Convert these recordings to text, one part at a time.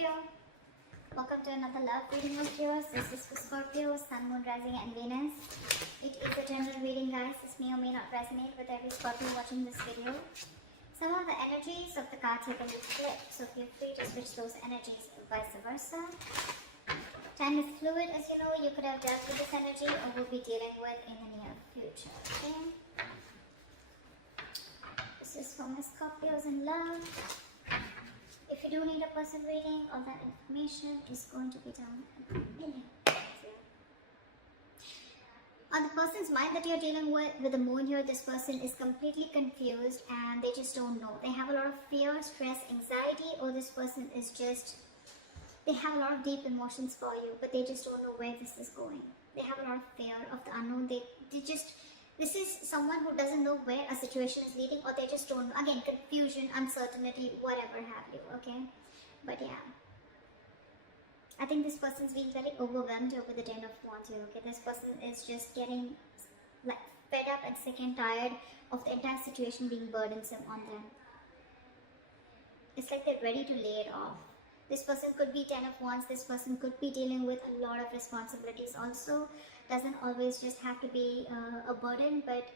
Scorpio. Welcome to another love reading of yours. This is for Scorpio, Sun, Moon, Rising and Venus. It is a general reading, guys. This may or may not resonate with every Scorpio watching this video. Some of the energies of the cards have been flipped, so feel free to switch those energies and vice versa. Time is fluid, as you know. You could have dealt with this energy or will be dealing with in the near future. Okay? This is for my Scorpios in love. If you do need a person reading, all that information is going to be down below. On the person's mind that you're dealing with the moon here, this person is completely confused and they just don't know. They have a lot of fear, stress, anxiety, or this person is just, they have a lot of deep emotions for you, but they just don't know where this is going. They have a lot of fear of the unknown. This is someone who doesn't know where a situation is leading, or they just don't know. Again, confusion, uncertainty, whatever have you, okay? But yeah. I think this person's being very overwhelmed over the Ten of Wands here, okay? This person is just getting like fed up and sick and tired of the entire situation being burdensome on them. It's like they're ready to lay it off. This person could be Ten of Wands. This person could be dealing with a lot of responsibilities also. Doesn't always just have to be a burden, but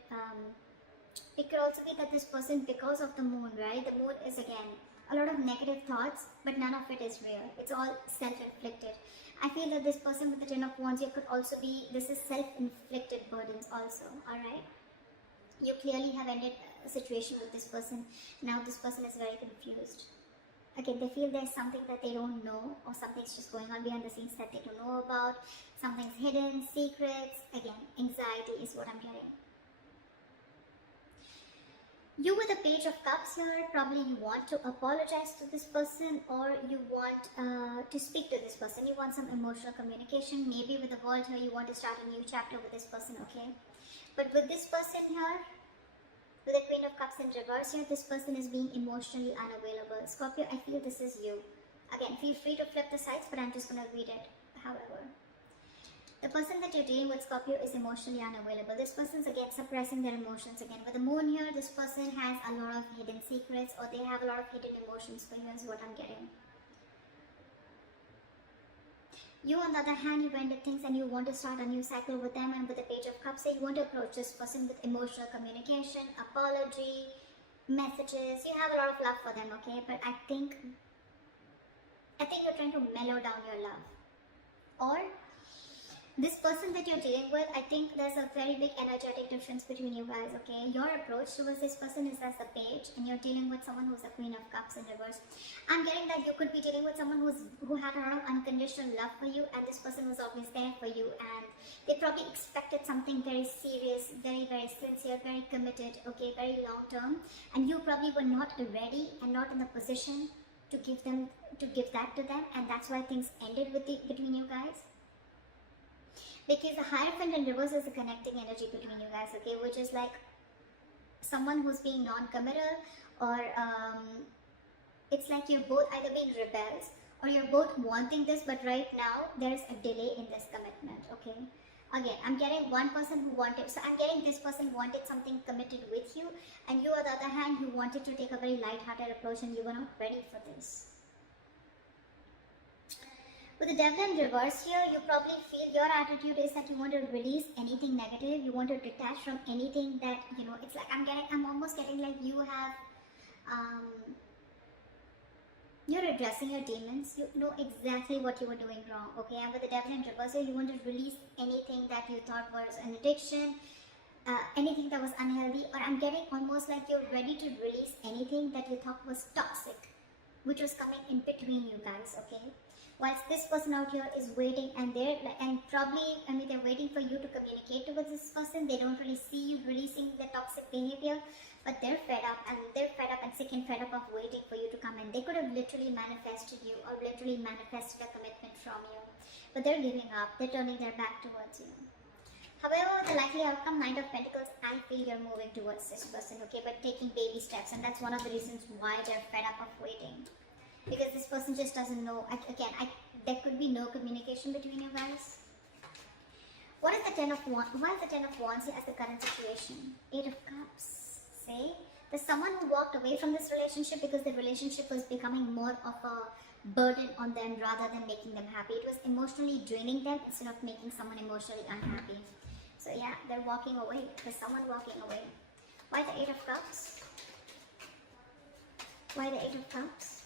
it could also be that this person, because of the moon, right? The moon is again a lot of negative thoughts, but none of it is real. It's all self-inflicted. I feel that this person with the Ten of Wands here could also be, this is self-inflicted burdens also, alright? You clearly have ended a situation with this person. Now this person is very confused. Again, they feel there's something that they don't know, or something's just going on behind the scenes that they don't know about. Something's hidden, secrets. Again, anxiety is what I'm getting. You with the Page of Cups here, probably you want to apologize to this person, or you want to speak to this person. You want some emotional communication. Maybe with the World here, you want to start a new chapter with this person, okay? But with this person here, with the Queen of Cups in reverse here, this person is being emotionally unavailable. Scorpio, I feel this is you. Again, feel free to flip the sides, but I'm just going to read it. However, the person that you're dealing with, Scorpio, is emotionally unavailable. This person's again suppressing their emotions again. With the moon here, this person has a lot of hidden secrets, or they have a lot of hidden emotions for you, is what I'm getting. You, on the other hand, you ended things and you want to start a new cycle with them, and with the Page of Cups, you want to approach this person with emotional communication, apology, messages. You have a lot of love for them, okay? But I think you're trying to mellow down your love. Or this person that you're dealing with, I think there's a very big energetic difference between you guys, okay? Your approach towards this person is as the Page, and you're dealing with someone who's the Queen of Cups in reverse. I'm getting that you could be dealing with someone who had a lot of unconditional love for you, and this person was always there for you, and they probably expected something very serious, very, very sincere, very committed, okay, very long term, and you probably were not ready and not in the position to give that to them, and that's why things ended between you guys. Because the Hierophant in reverse is a connecting energy between you guys, okay, which is like someone who's being non-committal, or it's like you're both either being rebels or you're both wanting this, but right now there is a delay in this commitment, okay? Again, I'm getting one person who wanted, so I'm getting this person wanted something committed with you, and you, on the other hand, you wanted to take a very light-hearted approach and you were not ready for this. With the Devil in reverse here, you probably feel your attitude is that you want to release anything negative. You want to detach from anything that, you know, it's like I'm almost getting like you have, you're addressing your demons. You know exactly what you were doing wrong, okay? And with the Devil in reverse here, you want to release anything that you thought was an addiction, anything that was unhealthy, or I'm getting almost like you're ready to release anything that you thought was toxic, which was coming in between you guys, okay? Whilst this person out here is waiting, and they're waiting for you to communicate with this person. They don't really see you releasing the toxic behavior, but they're fed up and sick and fed up of waiting for you to come in. They could have literally manifested you, or literally manifested a commitment from you, but they're giving up. They're turning their back towards you. However, the likely outcome, Knight of Pentacles, I feel you're moving towards this person, okay, but taking baby steps, and that's one of the reasons why they're fed up of waiting. Because this person just doesn't know. There could be no communication between you guys. What is the Ten of Wands? Why is the Ten of Wands here as the current situation? 8 of Cups. Say, There's someone who walked away from this relationship because the relationship was becoming more of a burden on them rather than making them happy. It was emotionally draining them instead of making someone emotionally unhappy. So yeah, they're walking away. There's someone walking away. Why the Eight of Cups? Why the Eight of Cups?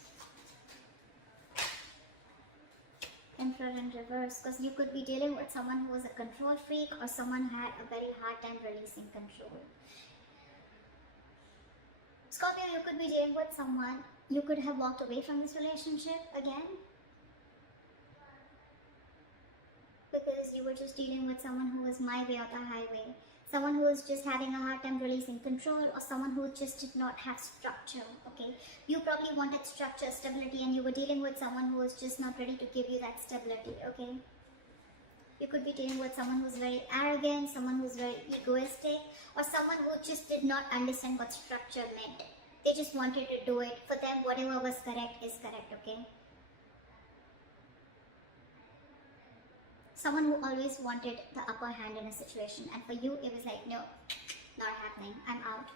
Emperor in reverse, because you could be dealing with someone who was a control freak or someone who had a very hard time releasing control. Scorpio, you could be dealing with someone, you could have walked away from this relationship again because you were just dealing with someone who was my way or the highway. Someone who was just having a hard time releasing control, or someone who just did not have structure, okay? You probably wanted structure, stability, and you were dealing with someone who was just not ready to give you that stability, okay? You could be dealing with someone who's very arrogant, someone who's very egoistic, or someone who just did not understand what structure meant. They just wanted to do it. For them, whatever was correct is correct, okay? Someone who always wanted the upper hand in a situation, and for you it was like, no, not happening, I'm out.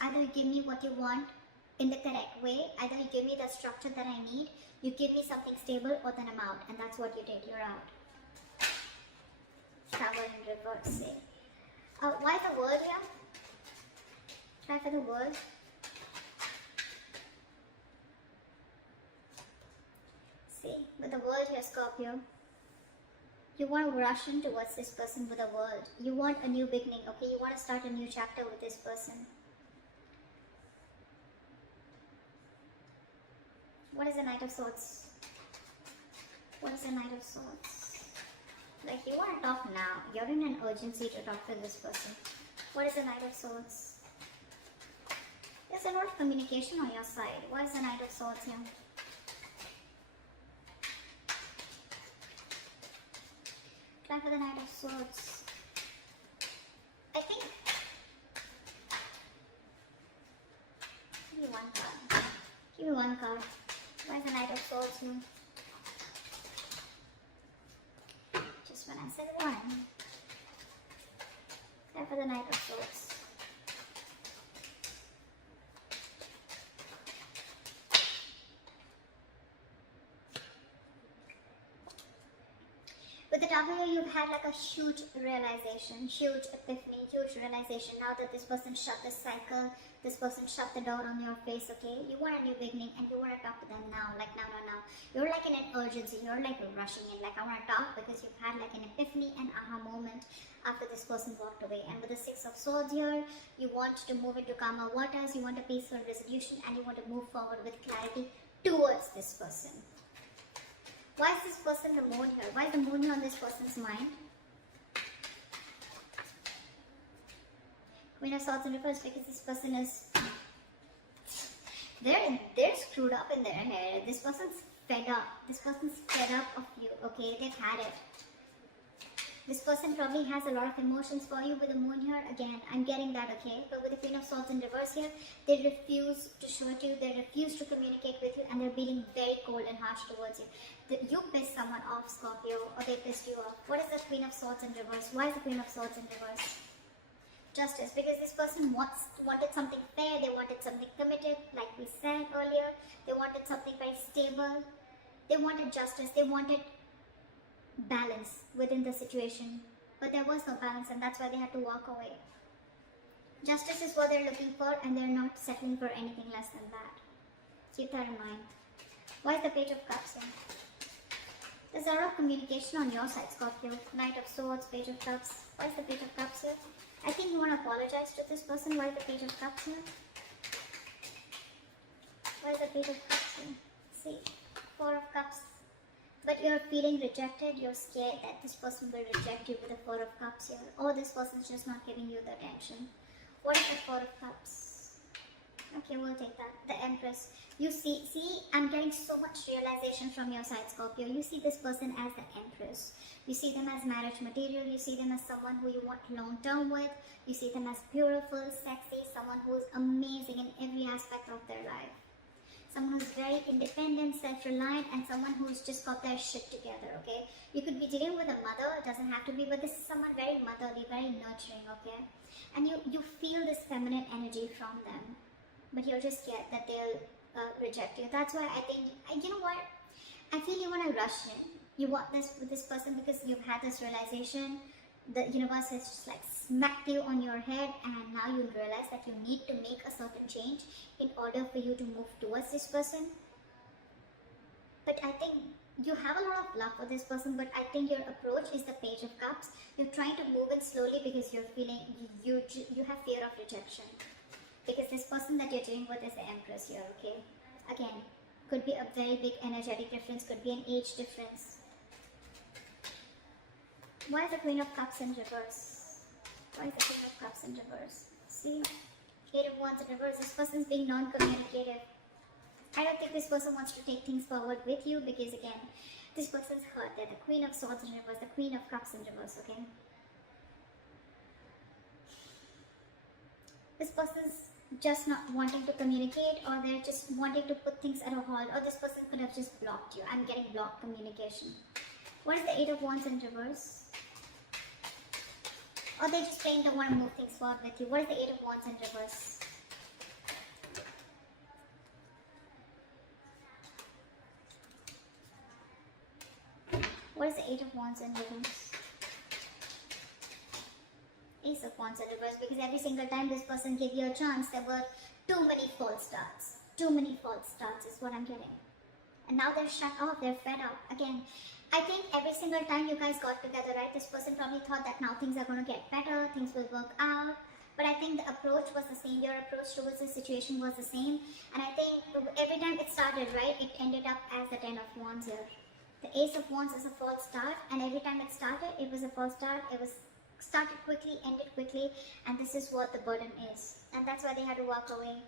Either you give me what you want in the correct way, either you give me the structure that I need, you give me something stable, or then I'm out. And that's what you did, you're out. Tower in reverse, say. Why the World here? Try for the World. See, with the World here, Scorpio, you want to rush in towards this person with a world. You want a new beginning, okay? You want to start a new chapter with this person. What is the Knight of Swords? What is the Knight of Swords? Like, you want to talk now. You're in an urgency to talk to this person. What is the Knight of Swords? There's a lot of communication on your side. What is the Knight of Swords here? Try for the Knight of Swords. I think. Give me one card. Give me one card. Why is the Knight of Swords here? Just when I said one. Try for the Knight of Swords. With the Tower, you've had like a huge realization, huge epiphany, huge realization. Now that this person shut the cycle, this person shut the door on your face, okay? You want a new beginning and you want to talk to them now, like now. You're like in an urgency, you're like rushing in, like I want to talk because you've had like an epiphany and aha moment after this person walked away. And with the Six of Swords here, you want to move into calmer waters, you want a peaceful resolution, and you want to move forward with clarity towards this person. Why is this person the Moon here? Why is the Moon here on this person's mind? Queen of Swords in reverse, because this person is... They're screwed up in their head. This person's fed up. This person's fed up of you, okay? They've had it. This person probably has a lot of emotions for you with the Moon here. Again, I'm getting that, okay? But with the Queen of Swords in reverse here, they refuse to show it to you, they refuse to communicate with you, and they're being very cold and harsh towards you. You pissed someone off, Scorpio, or they pissed you off. What is the Queen of Swords in reverse? Why is the Queen of Swords in reverse? Justice, because this person wanted something fair, they wanted something committed, like we said earlier. They wanted something very stable. They wanted justice, they wanted balance within the situation, but there was no balance, and that's why they had to walk away. Justice is what they're looking for, and they're not settling for anything less than that. Keep that in mind. Why is the Page of Cups here? There's a lot of communication on your side, Scorpio. Knight of Swords, Page of Cups. Why is the Page of Cups here? I think you want to apologize to this person. Why is the Page of Cups here? Why is the Page of Cups here? See, Four of Cups. But you're feeling rejected, you're scared that this person will reject you with the Four of Cups here. Or this person's just not giving you the attention. What is the Four of Cups? Okay, we'll take that. The Empress. You see, I'm getting so much realization from your side, Scorpio. You see this person as the Empress. You see them as marriage material. You see them as someone who you want long term with. You see them as beautiful, sexy, someone who is amazing in every aspect of their life. someone who's very independent, self-reliant, and someone who's just got their shit together, okay? You could be dealing with a mother, it doesn't have to be, but this is someone very motherly, very nurturing, okay? And you feel this feminine energy from them, but you're just scared that they'll reject you. That's why I think, you know what? I feel you want to rush in. You want this with this person because you've had this realization. The universe has just like smacked you on your head, and now you realize that you need to make a certain change in order for you to move towards this person. But I think you have a lot of love for this person, but I think your approach is the Page of Cups. You're trying to move in slowly because you're feeling you have fear of rejection. Because this person that you're dealing with is the Empress here, okay? Again, could be a very big energetic difference, could be an age difference. Why is the Queen of Cups in reverse? Why is the Queen of Cups in reverse? See? 8 of Wands in reverse. This person's being non-communicative. I don't think this person wants to take things forward with you because, again, this person's hurt. They're the Queen of Swords in reverse, the Queen of Cups in reverse, okay? This person's just not wanting to communicate, or they're just wanting to put things at a halt, or this person could have just blocked you. I'm getting blocked communication. What is the 8 of Wands in reverse? Or they just plain don't want to move things forward with you. What is the 8 of Wands in reverse? What is the 8 of Wands in reverse? Ace of Wands in reverse, because every single time this person gave you a chance, there were too many false starts. Too many false starts is what I'm getting. And now they're shut off, they're fed up. Again, I think every single time you guys got together, right, this person probably thought that now things are going to get better, things will work out. But I think the approach was the same, your approach towards the situation was the same. And I think every time it started, right, it ended up as the 10 of Wands here. The Ace of Wands is a false start, and every time it started, it was a false start. It was started quickly, ended quickly, and this is what the burden is. And that's why they had to walk away.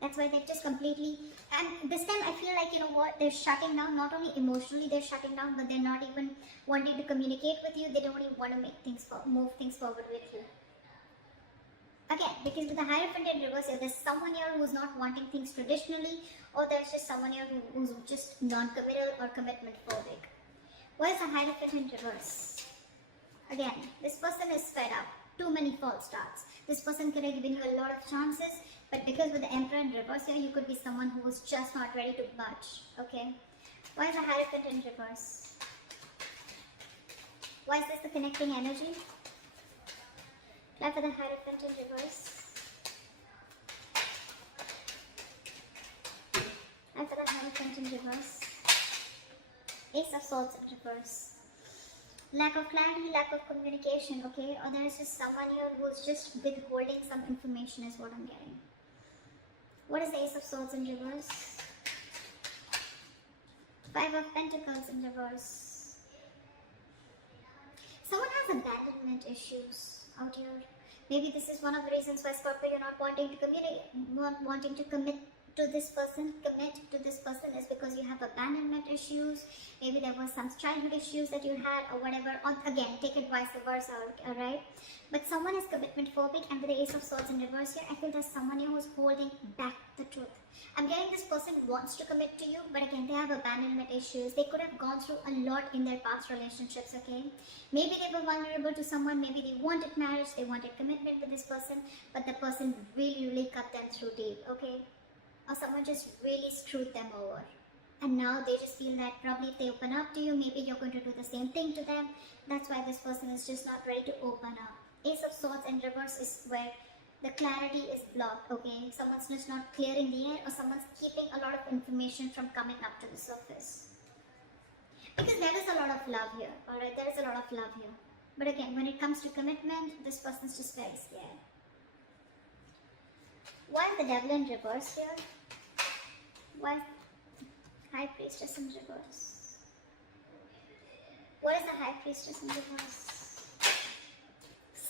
That's why they've just completely, and this time I feel like, you know what, they're shutting down. Not only emotionally they're shutting down, but they're not even wanting to communicate with you. They don't even want to make things, move things forward with you. Again, because with the Hierophant in reverse, if there's someone here who's not wanting things traditionally, or there's just someone here who's just non-committal or commitment phobic. What is the Hierophant in reverse? Again, this person is fed up. Too many false starts. This person could have given you a lot of chances, but because with the Emperor in reverse here, you could be someone who was just not ready to budge. Okay? Why is the Hierophant in reverse? Why is this the connecting energy? Try for the Hierophant in reverse. Try for the Hierophant in reverse. Ace of Swords in reverse. Lack of clarity, lack of communication, okay? Or there's just someone here who's just withholding some information is what I'm getting. What is the Ace of Swords in reverse? 5 of Pentacles in reverse. Someone has abandonment issues out here. Maybe this is one of the reasons why, Scorpio, you're not wanting to communicate, not wanting to commit to this person, is because you have abandonment issues. Maybe there were some childhood issues that you had or whatever. Or again, take it vice versa, alright? But someone is commitment phobic, and with the Ace of Swords in reverse here, I feel there's someone here who's holding back the truth. I'm getting this person wants to commit to you, but again, they have abandonment issues. They could have gone through a lot in their past relationships, okay? Maybe they were vulnerable to someone, maybe they wanted marriage, they wanted commitment with this person, but the person really cut them through deep, okay? Or someone just really screwed them over. And now they just feel that probably if they open up to you, maybe you're going to do the same thing to them. That's why this person is just not ready to open up. Ace of Swords in reverse is where the clarity is blocked, okay? Someone's just not clearing the air, or someone's keeping a lot of information from coming up to the surface. Because there is a lot of love here, alright? There is a lot of love here. But again, when it comes to commitment, this person's just very scared. Why is the Devil in reverse here? Why is High Priestess in reverse? What is the High Priestess in reverse?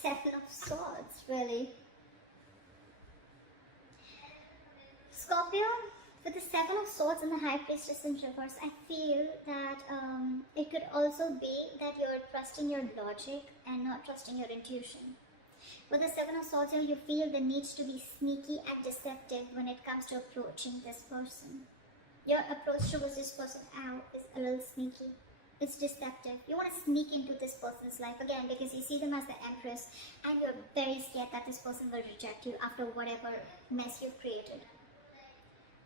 7 of Swords, really? Scorpio, with the 7 of Swords and the High Priestess in reverse, I feel that it could also be that you're trusting your logic and not trusting your intuition. With the 7 of Swords here, you feel the need to be sneaky and deceptive when it comes to approaching this person. Your approach towards this person out is a little sneaky. It's deceptive. You want to sneak into this person's life again because you see them as the empress and you're very scared that this person will reject you after whatever mess you've created.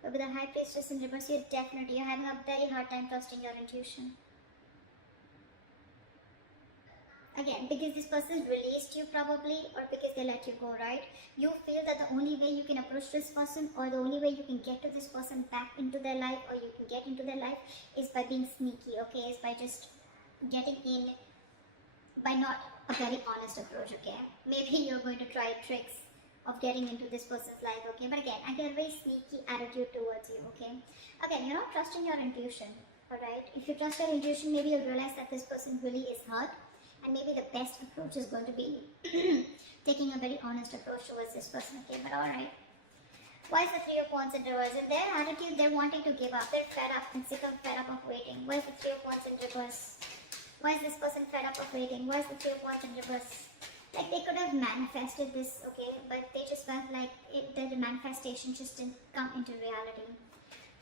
But with the high priestess in reverse, you're having a very hard time trusting your intuition. Again, because this person released you probably, or because they let you go, right? You feel that the only way you can approach this person, or the only way you can get to this person back into their life, or you can get into their life, is by being sneaky, okay? Is by just getting in, by not a very honest approach, okay? Maybe you're going to try tricks of getting into this person's life, okay? But again, I get a very sneaky attitude towards you, okay? Again, you're not trusting your intuition, alright? If you trust your intuition, maybe you'll realize that this person really is hurt. And maybe the best approach is going to be taking a very honest approach towards this person, okay? But alright. Why is the Three of Wands in reverse? In their attitude, they're wanting to give up. They're fed up and sick of fed up of waiting. Why is the Three of Wands in reverse? Why is this person fed up of waiting? Why is the Three of Wands in reverse? Like they could have manifested this, okay? But they just felt like the manifestation just didn't come into reality.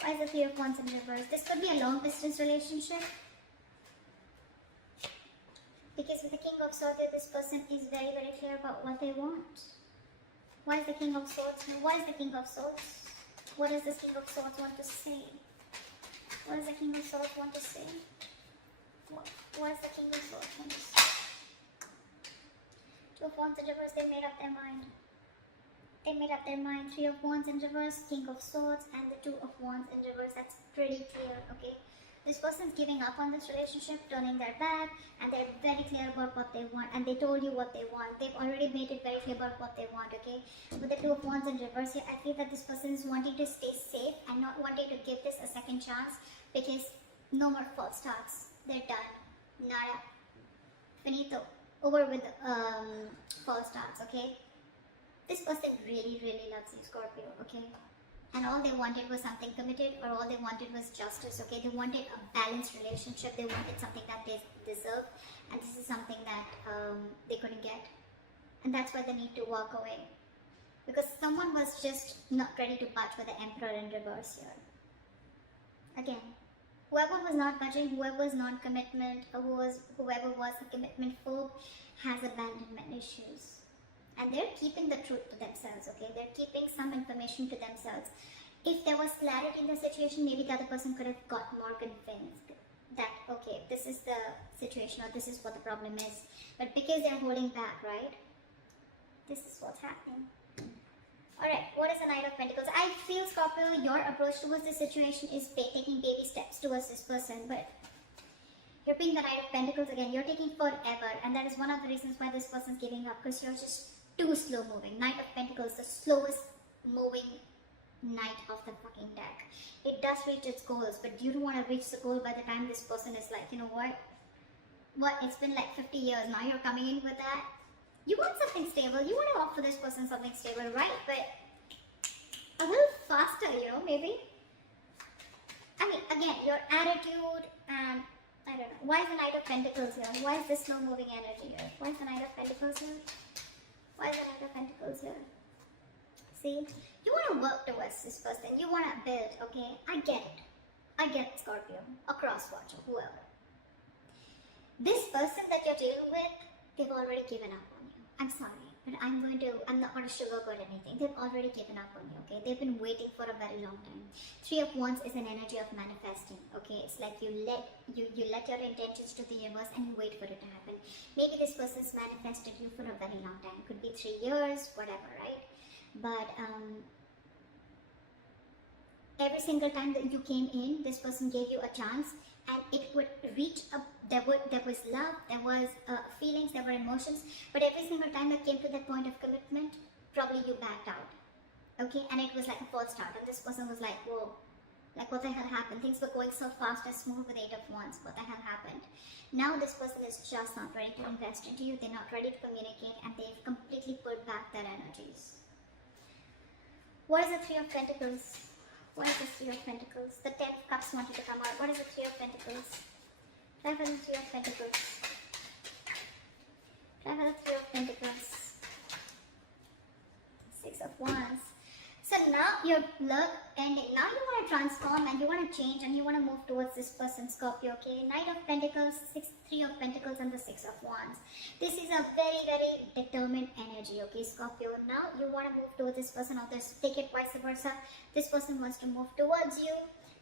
Why is the Three of Wands in reverse? This could be a long distance relationship. Because with the King of Swords, this person is very, very clear about what they want. Why is the King of Swords? Why is the King of Swords? What does this King of Swords want to say? What does the King of Swords want to say? What does the King of Swords want to say? Two of Wands in reverse, they made up their mind. They made up their mind. Three of Wands in reverse, King of Swords, and the Two of Wands in reverse. That's pretty clear, okay? This person's giving up on this relationship, turning their back, and they're very clear about what they want, and they told you what they want. They've already made it very clear about what they want, okay? With the Two of Wands in reverse here, I feel that this person is wanting to stay safe and not wanting to give this a second chance because no more false starts. They're done. Nada. Finito. Over with false starts, okay? This person really, really loves you, Scorpio, okay? And all they wanted was something committed, or all they wanted was justice, okay? They wanted a balanced relationship. They wanted something that they deserve, and this is something that they couldn't get. And that's why they need to walk away. Because someone was just not ready to budge with the Emperor in reverse here. Again, whoever was not budging, whoever was non-commitment, or whoever was a commitment phobe has abandonment issues. And they're keeping the truth to themselves, okay? They're keeping some information to themselves. If there was clarity in the situation, maybe the other person could have got more convinced that, okay, this is the situation or this is what the problem is. But because they're holding back, right? This is what's happening. Alright, what is the Knight of Pentacles? I feel, Scorpio, your approach towards this situation is taking baby steps towards this person, but you're being the Knight of Pentacles again. You're taking forever, and that is one of the reasons why this person's giving up, because you're just too slow moving. Knight of Pentacles, the slowest moving knight of the fucking deck. It does reach its goals, but you don't want to reach the goal by the time this person is like, you know what? It's been like 50 years, now you're coming in with that? You want something stable, you want to offer this person something stable, right? But a little faster, you know, maybe? I mean, again, your attitude and, I don't know, why is the Knight of Pentacles here? Why is this slow moving energy here? Why is the Knight of Pentacles here? Why is the Knight of Pentacles here? See? You want to work towards this person. You want to build, okay? I get it. I get it, Scorpio. A cross-watcher, whoever. This person that you're dealing with, they've already given up on you. I'm sorry, but I'm not going to sugarcoat anything. They've already given up on you, okay? They've been waiting for a very long time. Three of Wands is an energy of manifesting, okay? It's like you let your intentions to the universe and you wait for it to happen. Maybe this person's manifested you for a very long time. Could be 3 years, whatever, right? But every single time that you came in, this person gave you a chance, and it would reach up. There was love, there was feelings, there were emotions, but every single time it came to that point of commitment, probably you backed out, okay? And it was like a false start, and this person was like, whoa, like what the hell happened? Things were going so fast and smooth with Eight of Wands. What the hell happened? Now this person is just not ready to invest into you. They're not ready to communicate, and they've completely pulled back their energies. What is the Three of Pentacles? What is the Three of Pentacles? The 10 of Cups wanted to come out. What is the Three of Pentacles? Try for the Three of Pentacles. Try for the Three of Pentacles. Six of Wands. So now your luck and ending. Now you want to transform and you want to change and you want to move towards this person, Scorpio, okay? Knight of Pentacles, Three of Pentacles and the Six of Wands. This is a very, very determined energy, okay, Scorpio? Now you want to move towards this person, or take it vice versa. This person wants to move towards you.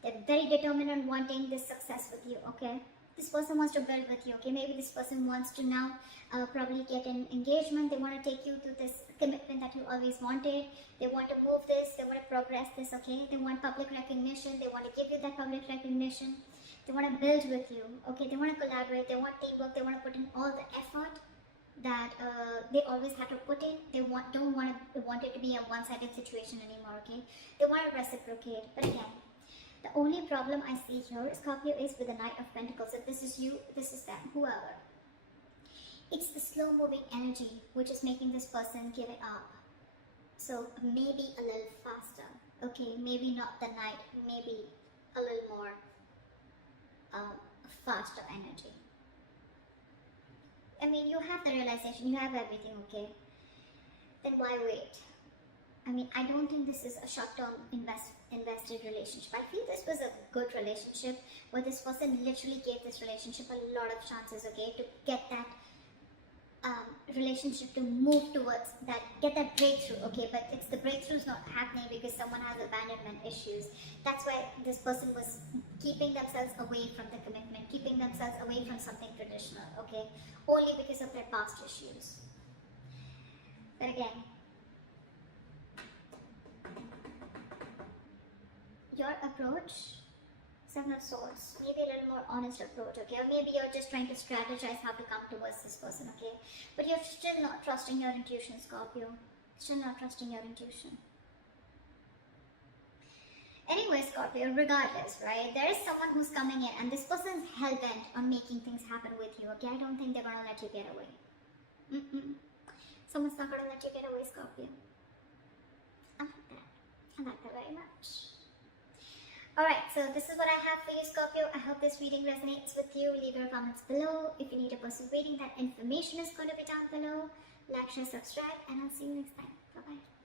They're very determined on wanting this success with you, okay? This person wants to build with you, okay? Maybe this person wants to now probably get an engagement. They want to take you to this commitment that you always wanted. They want to move this. They want to progress this, okay? They want public recognition. They want to give you that public recognition. They want to build with you, okay? They want to collaborate. They want teamwork. They want to put in all the effort that they always have to put in. They don't want it to be a one-sided situation anymore, okay? They want to reciprocate. But again, the only problem I see here, Scorpio, is with the Knight of Pentacles. If this is you, this is them, whoever. It's the slow-moving energy which is making this person give it up. So maybe a little faster. Okay, maybe not the Knight, maybe a little more faster energy. I mean, you have the realization, you have everything, okay? Then why wait? I mean, I don't think this is a short-term invested relationship. I feel this was a good relationship where this person literally gave this relationship a lot of chances, okay, to get that relationship to move towards that, get that breakthrough, okay, but it's the breakthrough's not happening because someone has abandonment issues. That's why this person was keeping themselves away from the commitment, keeping themselves away from something traditional, okay, only because of their past issues. But again, your approach, Seven of Swords, maybe a little more honest approach, okay? Or maybe you're just trying to strategize how to come towards this person, okay? But you're still not trusting your intuition, Scorpio. Still not trusting your intuition. Anyway, Scorpio, regardless, right? There is someone who's coming in and this person's hell-bent on making things happen with you, okay? I don't think they're going to let you get away. Someone's not going to let you get away, Scorpio. I like that. I like that very much. Alright, so this is what I have for you, Scorpio. I hope this reading resonates with you. Leave your comments below. If you need a personal reading, that information is going to be down below. Like, share, subscribe, and I'll see you next time. Bye-bye.